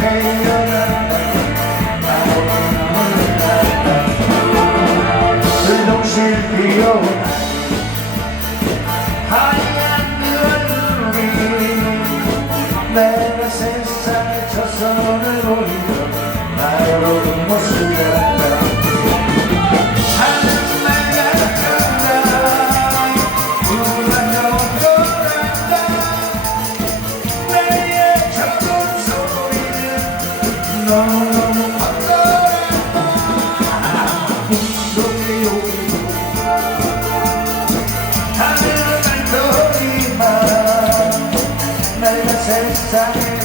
태어난다 나오는 날다 불동실 피어나 하얀 그 얼굴이 내가 세상에 첫선을 보이며 나로는 모습이 time.